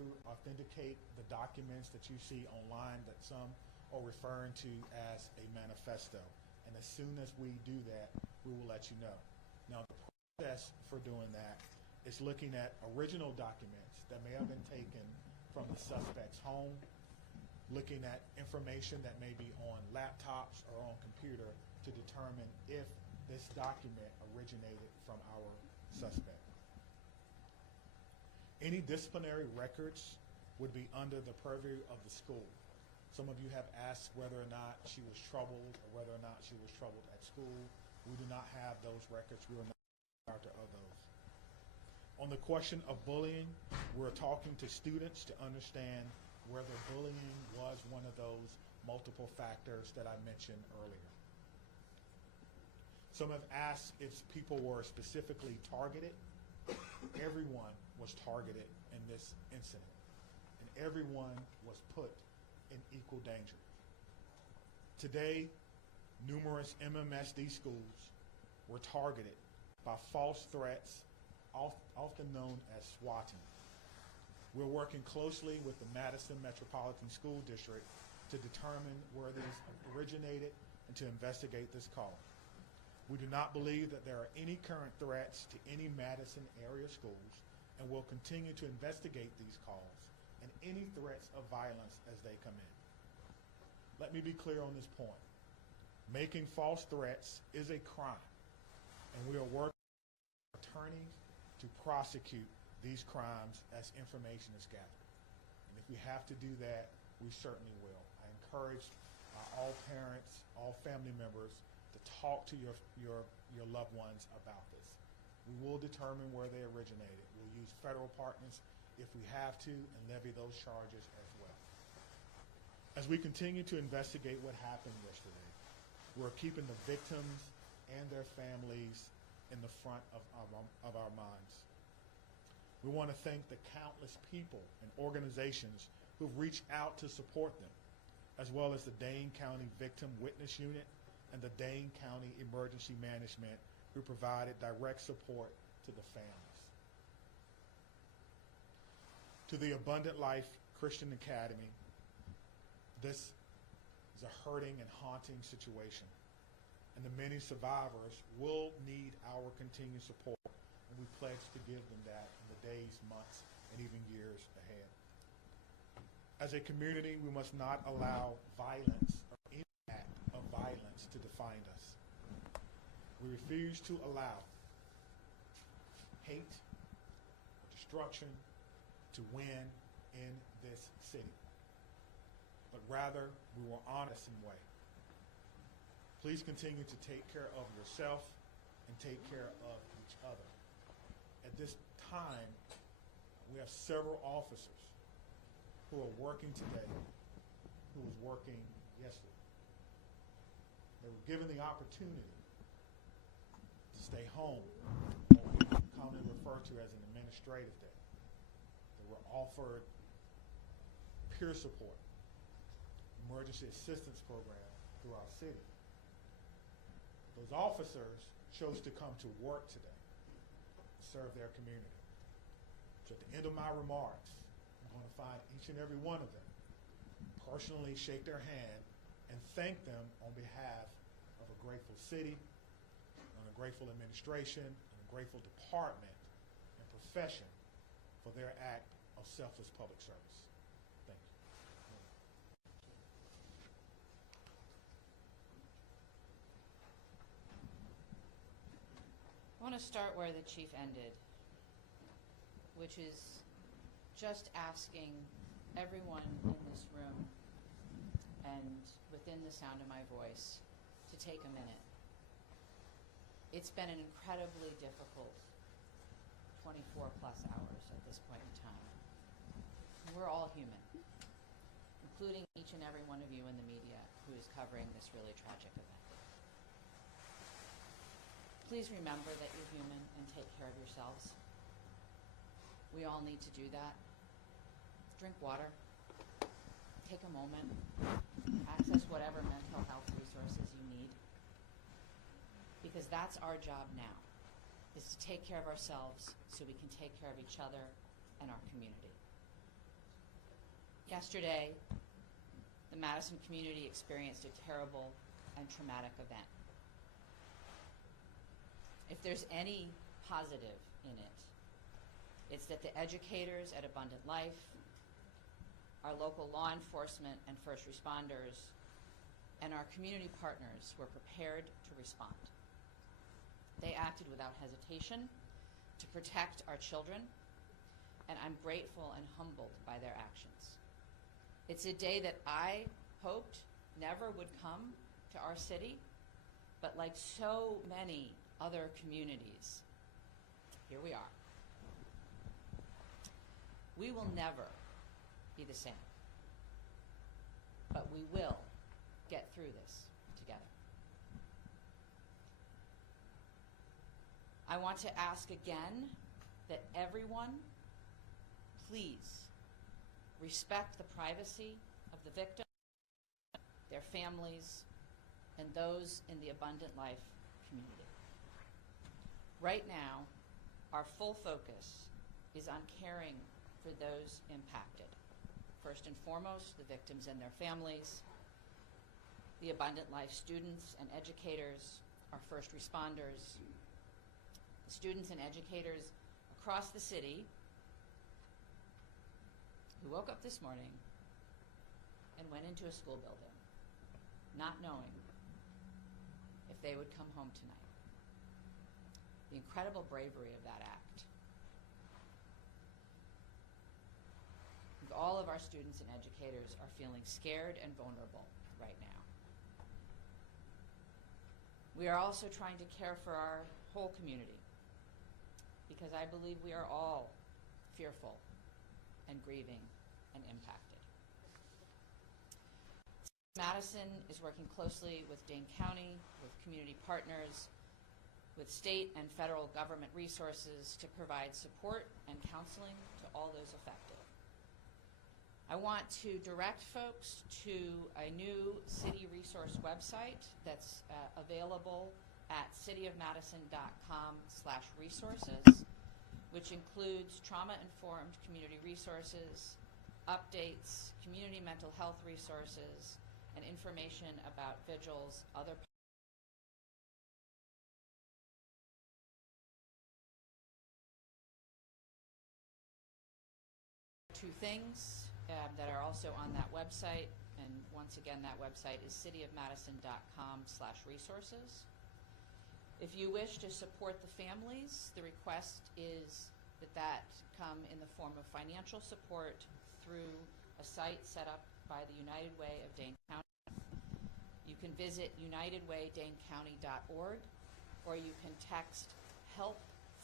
to authenticate the documents that you see online that some are referring to as a manifesto. And as soon as we do that, we will let you know. Now, the process for doing that is looking at original documents that may have been taken from the suspect's home, looking at information that may be on laptops or on computer to determine if this document originated from our suspect. Any disciplinary records would be under the purview of the school. Some of you have asked whether or not she was troubled or whether or not she was troubled at school. We do not have those records. We are not required of those. On the question of bullying, we're talking to students to understand whether bullying was one of those multiple factors that I mentioned earlier. Some have asked if people were specifically targeted. Everyone was targeted in this incident, and everyone was put in equal danger. Today, numerous MMSD schools were targeted by false threats, often known as swatting. We're working closely with the Madison Metropolitan School District to determine where these originated and to investigate this call. We do not believe that there are any current threats to any Madison area schools, and will continue to investigate these calls and any threats of violence as they come in. Let me be clear on this point. Making false threats is a crime, and we are working with attorneys to prosecute these crimes as information is gathered. And if we have to do that, we certainly will. I encourage all parents, all family members to talk to your loved ones about this. We will determine where they originated. We'll use federal partners if we have to and levy those charges as well. As we continue to investigate what happened yesterday, we're keeping the victims and their families in the front of our minds. We want to thank the countless people and organizations who've reached out to support them, as well as the Dane County Victim Witness Unit and the Dane County Emergency Management, who provided direct support to the families. To the Abundant Life Christian Academy, this is a hurting and haunting situation, and the many survivors will need our continued support, and we pledge to give them that in the days, months, and even years ahead. As a community, we must not allow violence or any act of violence to define us. We refuse to allow hate, destruction to win in this city, but rather we will honor us in way. Please continue to take care of yourself and take care of each other. At this time, we have several officers who are working today, who was working yesterday. They were given the opportunity to stay home, what we commonly refer to as an administrative day. They were offered peer support, emergency assistance program through our city. Those officers chose to come to work today to serve their community. So at the end of my remarks, I'm going to find each and every one of them, personally shake their hand, and thank them on behalf of a grateful city, on a grateful administration, and a grateful department and profession for their act of selfless public service. Thank you. I want to start where the chief ended, which is just asking everyone in this room and within the sound of my voice to take a minute. It's been an incredibly difficult 24 plus hours at this point in time. We're all human, including each and every one of you in the media who is covering this really tragic event. Please remember that you're human and take care of yourselves. We all need to do that. Drink water. Take a moment. Access whatever mental health resources you need. Because that's our job now, is to take care of ourselves so we can take care of each other and our community. Yesterday, the Madison community experienced a terrible and traumatic event. If there's any positive in it, it's that the educators at Abundant Life, our local law enforcement and first responders, and our community partners were prepared to respond. They acted without hesitation to protect our children, and I'm grateful and humbled by their actions. It's a day that I hoped never would come to our city, but like so many other communities, here we are. We will never be the same, but we will get through this together. I want to ask again that everyone, please respect the privacy of the victim, their families, and those in the Abundant Life community. Right now, our full focus is on caring for those impacted. First and foremost, the victims and their families, the Abundant Life students and educators, our first responders, the students and educators across the city who woke up this morning and went into a school building not knowing if they would come home tonight. The incredible bravery of that act. All of our students and educators are feeling scared and vulnerable right now. We are also trying to care for our whole community because I believe we are all fearful and grieving and impacted. Madison is working closely with Dane County, with community partners, with state and federal government resources to provide support and counseling to all those affected. I want to direct folks to a new city resource website that's available at cityofmadison.com/resources, which includes trauma-informed community resources, updates, community mental health resources, and information about vigils, other two things that are also on that website, and once again that website is cityofmadison.com/resources. If you wish to support the families, the request is that come in the form of financial support through a site set up by the United Way of Dane County. You can visit unitedwaydanecounty.org, or you can text HELP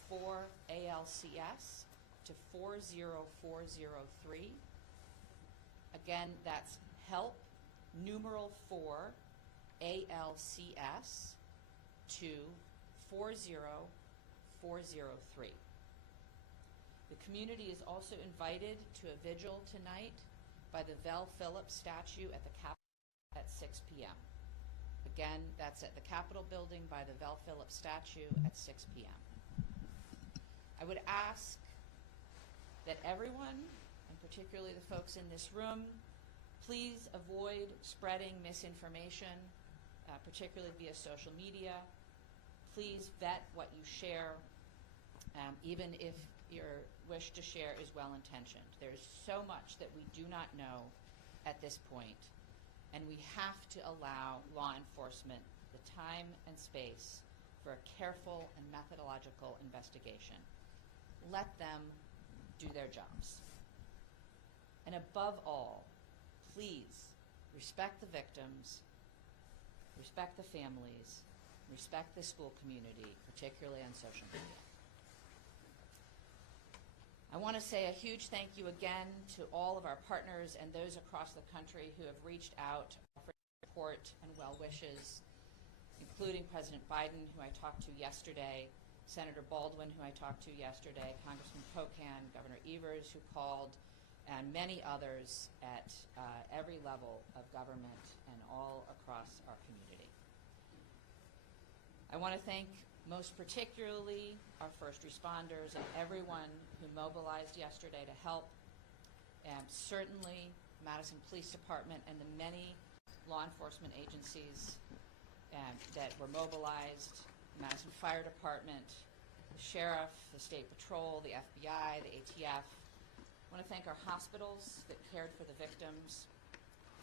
for ALCS to 40403. Again, that's HELP numeral 4 ALCS to 40403. The community is also invited to a vigil tonight by the Vel Phillips statue at the Capitol at 6 p.m. Again, that's at the Capitol building by the Vel Phillips statue at 6 p.m. I would ask that everyone, and particularly the folks in this room, please avoid spreading misinformation, particularly via social media. Please vet what you share, even if your wish to share is well-intentioned. There's so much that we do not know at this point, and we have to allow law enforcement the time and space for a careful and methodological investigation. Let them do their jobs. And above all, please respect the victims, respect the families, respect the school community, particularly on social media. I want to say a huge thank you again to all of our partners and those across the country who have reached out for support and well wishes, including President Biden, who I talked to yesterday, Senator Baldwin, who I talked to yesterday, Congressman Pocan, Governor Evers, who called, and many others at every level of government and all across our community. I want to thank most particularly our first responders and everyone who mobilized yesterday to help, and certainly Madison Police Department and the many law enforcement agencies that were mobilized, the Madison Fire Department, the Sheriff, the State Patrol, the FBI, the ATF. I want to thank our hospitals that cared for the victims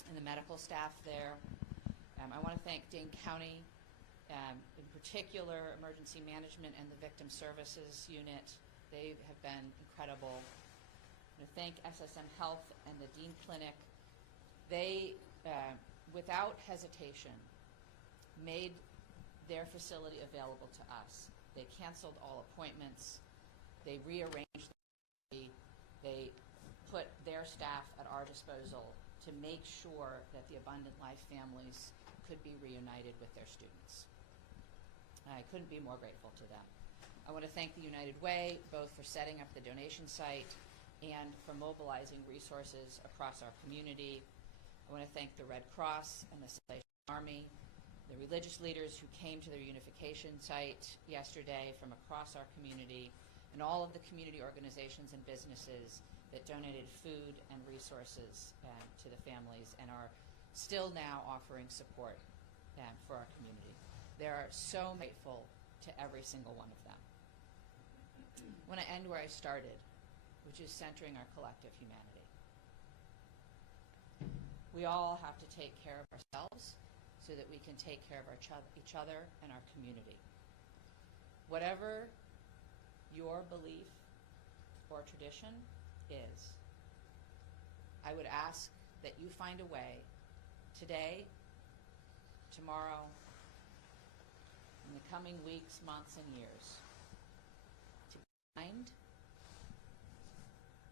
and the medical staff there. I want to thank Dane County, in particular Emergency Management and the Victim Services Unit. They have been incredible. I want to thank SSM Health and the Dean Clinic. They, without hesitation, made their facility available to us. They canceled all appointments. They rearranged the They put their staff at our disposal to make sure that the Abundant Life families could be reunited with their students. I couldn't be more grateful to them. I want to thank the United Way, both for setting up the donation site and for mobilizing resources across our community. I want to thank the Red Cross and the Salvation Army, the religious leaders who came to their unification site yesterday from across our community, and all of the community organizations and businesses that donated food and resources to the families and are still now offering support for our community. They are so grateful to every single one of them. I want to end where I started, which is centering our collective humanity. We all have to take care of ourselves so that we can take care of each other and our community. Whatever your belief or tradition is, I would ask that you find a way today, tomorrow, in the coming weeks, months, and years to be kind,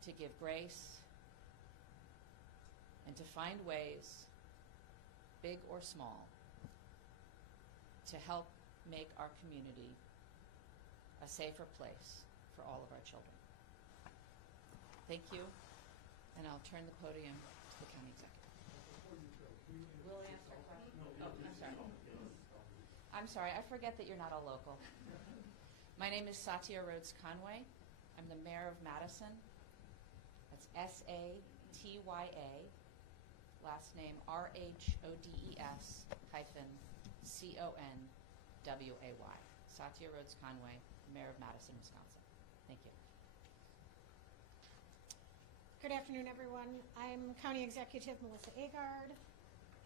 to give grace, and to find ways, big or small, to help make our community a safer place for all of our children. Thank you, and I'll turn the podium to the county executive. We'll answer questions. Oh, I'm sorry. I'm sorry, I forget that you're not all local. My name is Satya Rhodes Conway. I'm the mayor of Madison. That's S-A-T-Y-A, last name R-H-O-D-E-S -C-O-N-W-A-Y. Satya Rhodes Conway, mayor of Madison, Wisconsin. Thank you. Good afternoon, everyone. I'm County Executive Melissa Agard,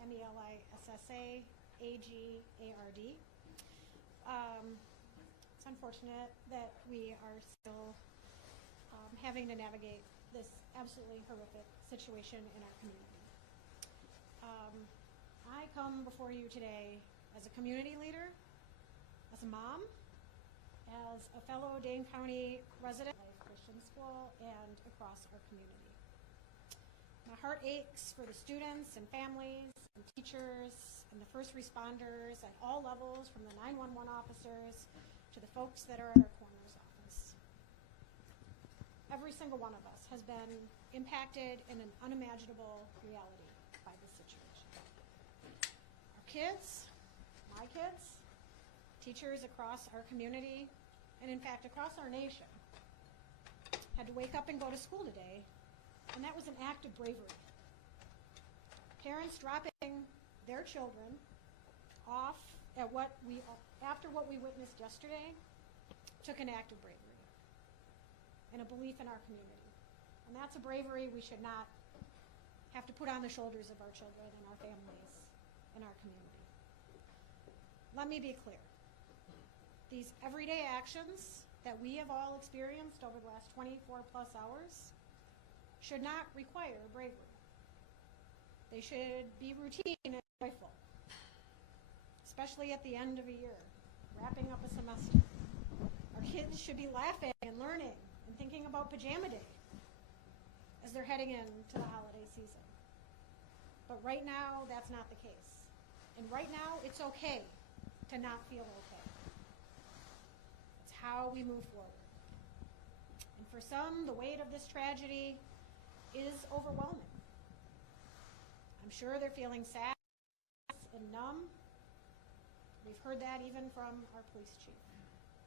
M-E-L-I-S-S-A, A-G-A-R-D. It's unfortunate that we are still having to navigate this absolutely horrific situation in our community. I come before you today as a community leader, as a mom, as a fellow Dane County resident of Christian School, and across our community. My heart aches for the students and families and teachers and the first responders at all levels, from the 911 officers to the folks that are at our coroner's office. Every single one of us has been impacted in an unimaginable reality by this situation. Our kids, my kids, teachers across our community, and in fact across our nation, had to wake up and go to school today, and that was an act of bravery. Parents dropping their children off at after what we witnessed yesterday took an act of bravery and a belief in our community. And that's a bravery we should not have to put on the shoulders of our children and our families and our community. Let me be clear. These everyday actions that we have all experienced over the last 24 plus hours should not require bravery. They should be routine and joyful, especially at the end of a year, wrapping up a semester. Our kids should be laughing and learning and thinking about pajama day as they're heading into the holiday season. But right now, that's not the case. And right now, it's okay to not feel okay. It's how we move forward. And for some, the weight of this tragedy is overwhelming. I'm sure they're feeling sad and numb. We've heard that even from our police chief.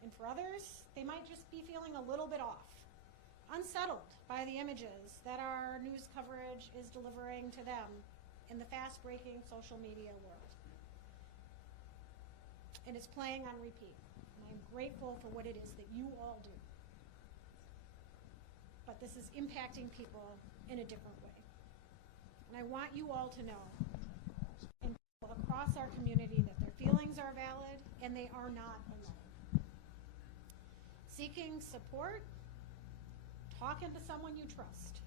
And for others, they might just be feeling a little bit off, unsettled by the images that our news coverage message is delivering to them in the fast-breaking social media world. And it's playing on repeat. And I'm grateful for what it is that you all do. But this is impacting people in a different way. And I want you all to know, and people across our community, that their feelings are valid and they are not alone. Seeking support, talking to someone you trust,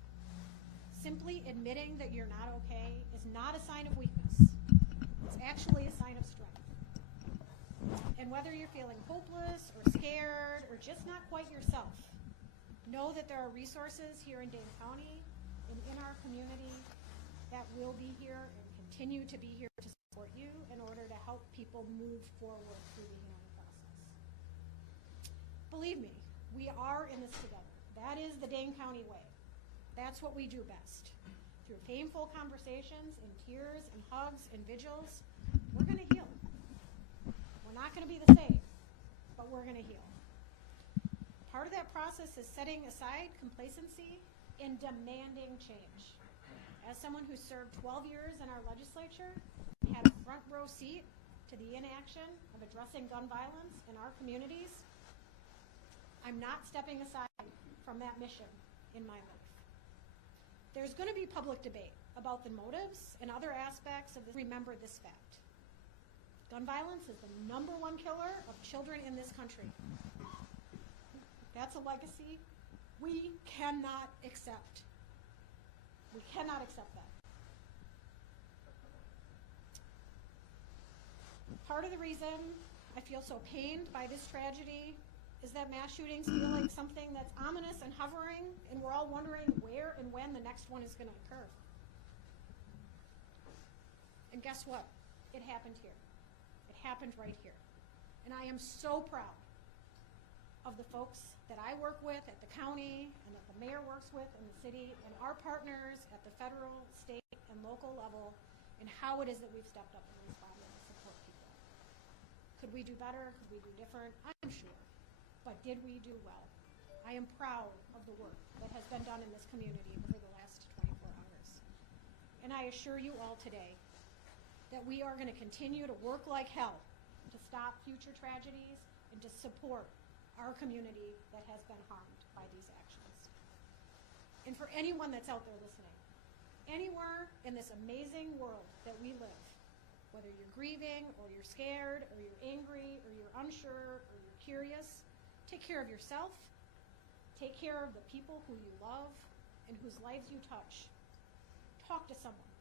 simply admitting that you're not okay is not a sign of weakness. It's actually a sign of strength. And whether you're feeling hopeless or scared or just not quite yourself, know that there are resources here in Dane County and in our community that will be here and continue to be here to support you in order to help people move forward through the healing process. Believe me, we are in this together. That is the Dane County way. That's what we do best. Through painful conversations and tears and hugs and vigils, we're going to heal. We're not going to be the same, but we're going to heal. Part of that process is setting aside complacency and demanding change. As someone who served 12 years in our legislature, had a front row seat to the inaction of addressing gun violence in our communities, I'm not stepping aside from that mission in my life. There's going to be public debate about the motives and other aspects of this. Remember this fact. Gun violence is the #1 killer of children in this country. That's a legacy we cannot accept. We cannot accept that. Part of the reason I feel so pained by this tragedy is that mass shootings feel like something that's ominous and hovering, and we're all wondering where and when the next one is going to occur. And guess what? It happened here. It happened right here. And I am so proud of the folks that I work with at the county and that the mayor works with in the city and our partners at the federal, state, and local level, and how it is that we've stepped up and responded to support people. Could we do better? Could we do different? I'm sure. But did we do well? I am proud of the work that has been done in this community over the last 24 hours. And I assure you all today that we are going to continue to work like hell to stop future tragedies and to support our community that has been harmed by these actions. And for anyone that's out there listening, anywhere in this amazing world that we live, whether you're grieving or you're scared or you're angry or you're unsure or you're curious, take care of yourself, take care of the people who you love and whose lives you touch. Talk to someone,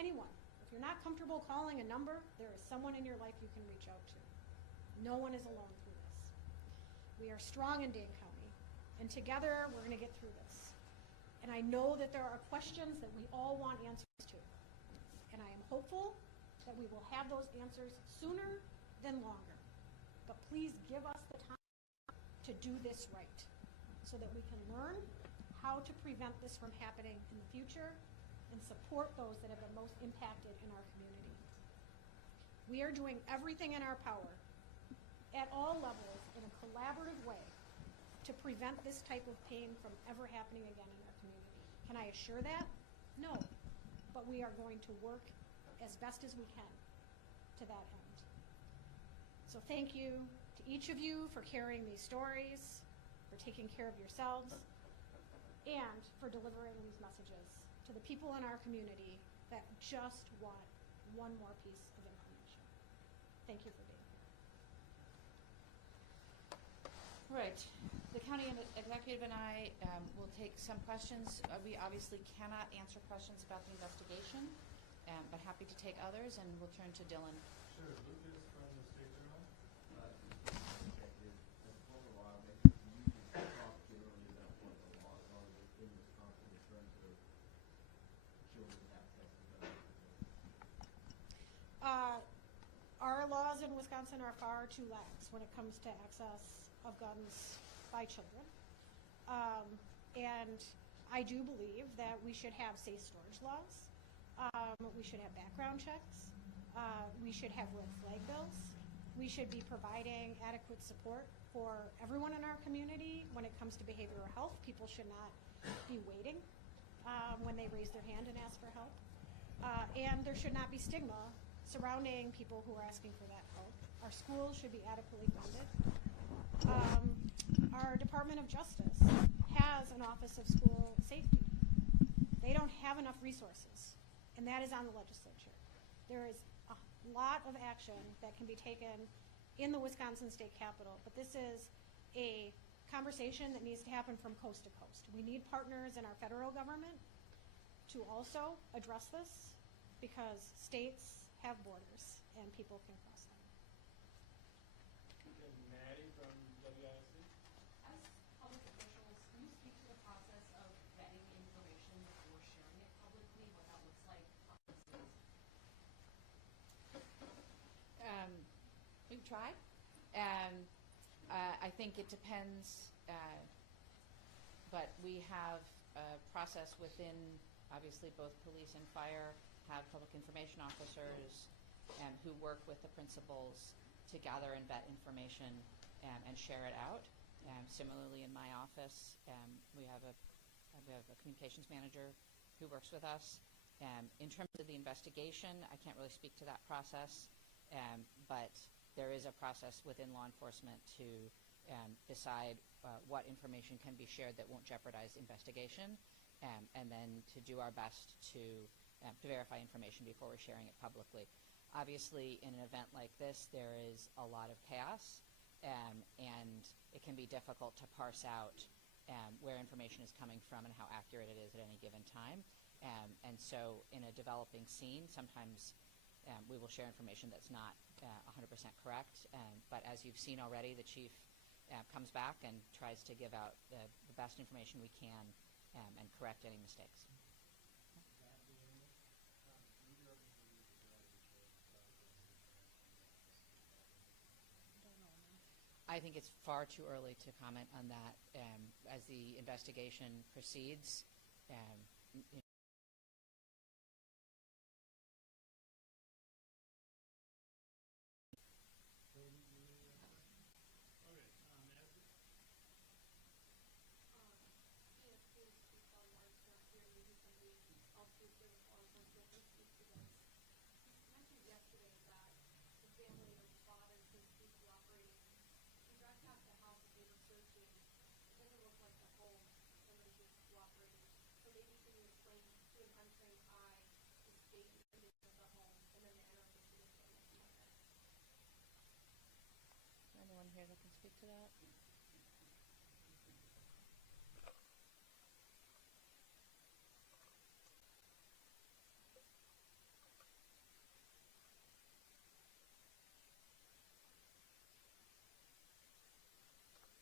anyone. If you're not comfortable calling a number, there is someone in your life you can reach out to. No one is alone through this. We are strong in Dane County, and together we're going to get through this. And I know that there are questions that we all want answers to. And I am hopeful that we will have those answers sooner than longer. But please give us the time to do this right so that we can learn how to prevent this from happening in the future and support those that have been most impacted in our community. We are doing everything in our power at all levels in a collaborative way to prevent this type of pain from ever happening again in our community. Can I assure that? No. But we are going to work as best as we can to that end. So thank you to each of you for carrying these stories, for taking care of yourselves, and for delivering these messages to the people in our community that just want one more piece of information. Thank you for being here. Right. The county executive and I will take some questions. We obviously cannot answer questions about the investigation, but happy to take others, and we'll turn to Dylan. Sure. Lucas from the State Journal. Executive, as a former lawmaker, can you talk generally about what the laws are in Wisconsin in terms of children's access to guns? Our laws in Wisconsin are far too lax when it comes to access of guns by children. And I do believe that we should have safe storage laws. We should have background checks. We should have red flag bills. We should be providing adequate support for everyone in our community when it comes to behavioral health. People should not be waiting when they raise their hand and ask for help. And there should not be stigma surrounding people who are asking for that help. Our schools should be adequately funded. Our Department of Justice has an Office of School Safety. They don't have enough resources, and that is on the legislature. There is a lot of action that can be taken in the Wisconsin State Capitol, but this is a conversation that needs to happen from coast to coast. We need partners in our federal government to also address this, because states have borders and people can cross them. And Maddie from WISC? As public officials, can you speak to the process of vetting information before sharing it publicly, what that looks like? We've tried. I think it depends, but we have a process within, obviously, both police and fire have public information officers who work with the principals to gather and vet information and share it out. Similarly, in my office, we have a communications manager who works with us. In terms of the investigation, I can't really speak to that process, but there is a process within law enforcement to decide what information can be shared that won't jeopardize investigation, and then to do our best to verify information before we're sharing it publicly. Obviously, in an event like this, there is a lot of chaos, and it can be difficult to parse out where information is coming from and how accurate it is at any given time. And so in a developing scene, sometimes we will share information that's not 100% correct. But as you've seen already, the chief comes back and tries to give out the best information we can and correct any mistakes. I think it's far too early to comment on that. As the investigation proceeds,